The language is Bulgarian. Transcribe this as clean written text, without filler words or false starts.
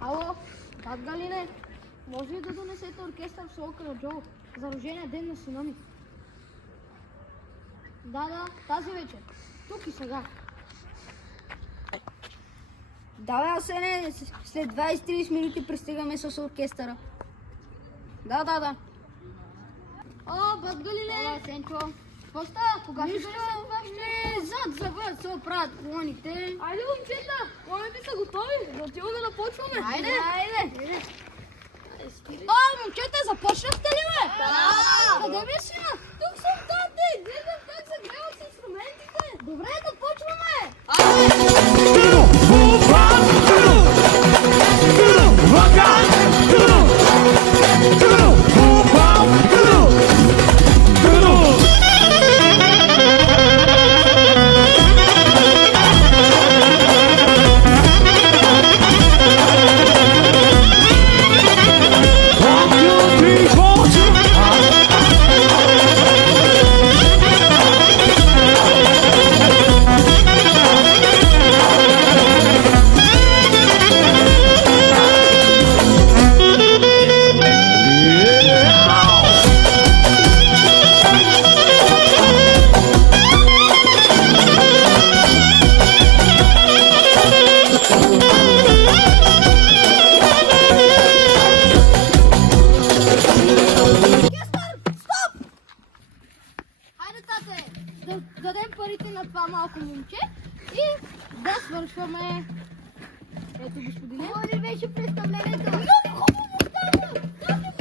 Ало, брат Галине, може ли да донесете оркестър в село Караджово за рождения ден на сина ми? Да, тази вечер. Тук и сега. Да, бе, Асене, след 20-30 минути пристигаме с оркестъра. Да. О, брат Галине! Сенчо. Какво става? Кога ще донесат вашите? Зад завърт се оправят колоните. Айде, момчета! Колоните са готови. Да отиваме да почваме. Айде. О, момчета, започнахте ли, бе? Да. Къде ми си? Тук съм, тате! Гледам как се гряват с инструментите. Добре, да почваме! Хайде, тате, да дадем парите на това малко момче и да свършваме. Ето, господине. Какво ли беше представлението? Много хубаво стана!